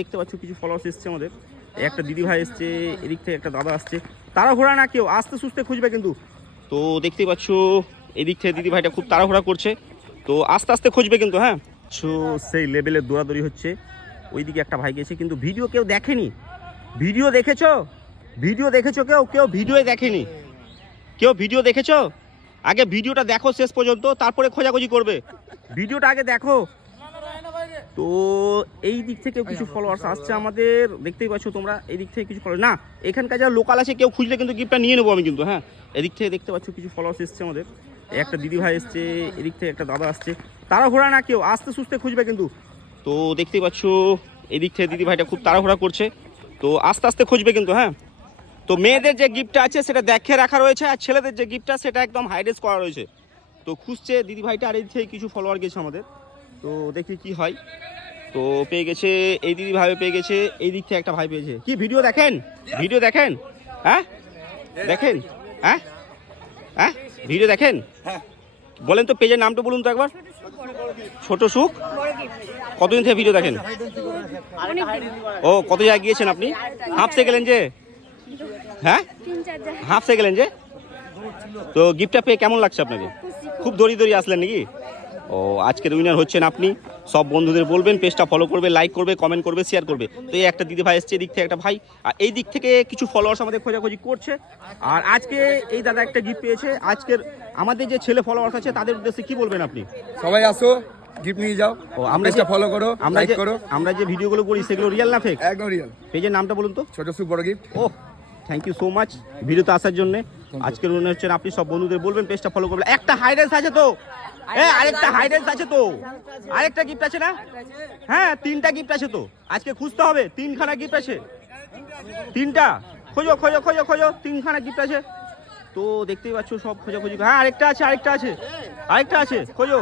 দেখতে পাচ্ছ কিছু ফলোয়ার্স এসছে আমাদের, একটা দিদি ভাই এসছে, এদিক থেকে একটা দাদা আসছে। তাড়াহুড়া না, কেউ আস্তে সুস্তে খুঁজবে কিন্তু। তো দেখতে পাচ্ছ এদিক থেকে দিদি ভাইটা খুব তাড়াহুড়া করছে, তো আস্তে আস্তে খুঁজবে কিন্তু। হ্যাঁ, সেই লেভেলের দৌড়াদৌড়ি হচ্ছে। ওইদিকে একটা ভাই গেছে, কিন্তু ভিডিও কেউ দেখেনি। ভিডিও দেখেছো? ভিডিও দেখেছো? কেউ ভিডিও দেখেনি। কেউ ভিডিও দেখেছো? আগে ভিডিওটা দেখো শেষ পর্যন্ত, তারপরে খোঁজাখুঁজি করবে। ভিডিওটা আগে দেখো। তো এই দিক থেকে কিছু ফলোয়ার্স আসছে আমাদের, দেখতেই পাচ্ছ তোমরা। এই দিক থেকে কিছু ফলোয়ার না, এখানকার যারা লোকাল আছে কেউ খুঁজলে কিন্তু গিফটটা নিয়ে নেবো আমি কিন্তু। হ্যাঁ, এদিক থেকে দেখতে পাচ্ছ কিছু ফলোয়ার্স এসছে আমাদের, একটা দিদি ভাই এসছে, এদিক থেকে একটা দাদা আসছে। তাড়াহুড়া না, কেউ আস্তে সুস্তে খুঁজবে কিন্তু। তো দেখতেই পাচ্ছ এদিক থেকে দিদি ভাইটা খুব তাড়াহুড়া করছে, তো আস্তে আস্তে খুঁজবে কিন্তু। হ্যাঁ, তো মেয়েদের যে গিফটটা আছে সেটা দেখে রাখা রয়েছে, আর ছেলেদের যে গিফটটা সেটা একদম হাইডেস করা রয়েছে। তো খুঁজছে দিদি ভাইটা, আর এই থেকে কিছু ফলোয়ার গেছে আমাদের, তো দেখি কি হয়। তো পেয়ে গেছে, এই দিদি ভাই পেয়ে গেছে, এই দিক থেকে একটা ভাই পেয়েছে। কি ভিডিও দেখেন? ভিডিও দেখেন? হ্যাঁ দেখেন? হ্যাঁ হ্যাঁ ভিডিও দেখেন? বলেন তো পেজের নামটা বলুন তো একবার। ছোট সুখ। কতদিন থেকে ভিডিও দেখেন? ও, কত জায়গায় গিয়েছেন আপনি? হাঁপসে গেলেন যে? হ্যাঁ, হাঁপসে গেলেন যে? তো গিফটটা পেয়ে কেমন লাগছে আপনাকে? খুব দড়ি আসলেন নাকি? ও, আজকের উইনার হচ্ছেন আপনি। সব বন্ধুদের বলবেন পেজটা ফলো করবে, লাইক করবে, কমেন্ট করবে, শেয়ার করবে। তো এই একটা দিদি ভাই এসছে, এদিক থেকে একটা ভাই, আর এই দিক থেকে কিছু ফলোয়ার্স আমাদের খোঁজাখুঁজি করছে। আর আজকে এই দাদা একটা গিফট পেয়েছে। আজকের আমাদের যে ছেলে ফলোয়ার্স আছে তাদের উদ্দেশ্যে কি বলবেন আপনি? সবাই আসো, গিফট নিয়ে যাও। ও, আমরা যে ফলো করো, লাইক করো। আমরা যে ভিডিওগুলো করি সেগুলো রিয়েল না ফেক? একদম রিয়েল। পেজের নামটা বলুন তো। ছোট সুখ বড় গিফট। ও, থ্যাংক ইউ সো মাচ ভিডিওতে আসার জন্য। আজকের উইনার হচ্ছেন আপনি। সব বন্ধুদের বলবেন পেজটা ফলো করবেন। একটা হাইডেন্স আছে তো, আরেকটা হাইডেন্স আছে তো, আরেকটা গিফট আছে না? হ্যাঁ, 3টা গিফট আছে তো, আজকে খুঁজতে হবে। 3খানা গিফট আছে, 3টা। খোঁজো খোঁজো খোঁজো খোঁজো, 3খানা গিফট আছে। তো দেখতেই পাচ্ছ সব খোঁজাখুঁজি। হ্যাঁ, আরেকটা আছে, খোঁজো।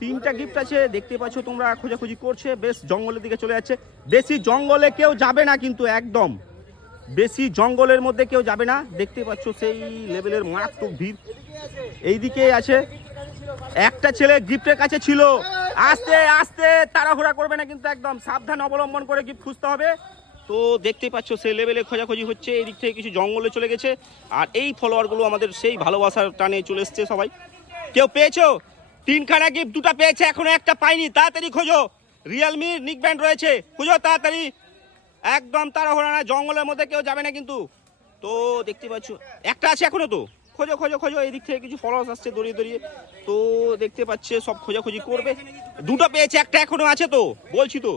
3টা গিফট আছে, দেখতে পাচ্ছ তোমরা। খোঁজাখুঁজি করছে, বেশ জঙ্গলের দিকে চলে যাচ্ছে। বেশি জঙ্গলে কেউ যাবে না কিন্তু, একদম বেশি জঙ্গলের মধ্যে কেউ যাবে না। দেখতে পাচ্ছ সেই লেভেলের মারাত্মক ভিড়। এইদিকে আছে একটা ছেলে গিফটের কাছে ছিল, আস্তে আস্তে তাড়াহুড়া করবে না কিন্তু, একদম সাবধান অবলম্বন করে গিফট খুঁজতে হবে। তো দেখতে পাচ্ছ সেই লেভেলে খোঁজাখুঁজি হচ্ছে। এই দিক থেকে কিছু জঙ্গলে চলে গেছে, আর এই ফলোয়ারগুলো আমাদের সেই ভালোবাসার টানে চলে এসছে সবাই। কেউ পেয়েছো? 3খানা গিফট, 2টা পেয়েছে, এখনো একটা পাইনি। তাড়াতাড়ি খোঁজো, রিয়েলমির নিক ব্যান্ড রয়েছে, খুঁজো তাড়াতাড়ি। একদম তাড়াহুড়া না, জঙ্গলের মধ্যে কেউ যাবে না কিন্তু। তো দেখতে পাচ্ছ একটা আছে এখনো, তো খোঁজো খোঁজো খোঁজো। এই দিক থেকে কিছু ফলোয়ার্স আসছে দড়িয়ে দড়িয়ে, তো দেখতে পাচ্ছে সব খোঁজাখুঁজি করবে। 2টা পেয়েছে, একটা এখনো আছে, তো বলছি তো।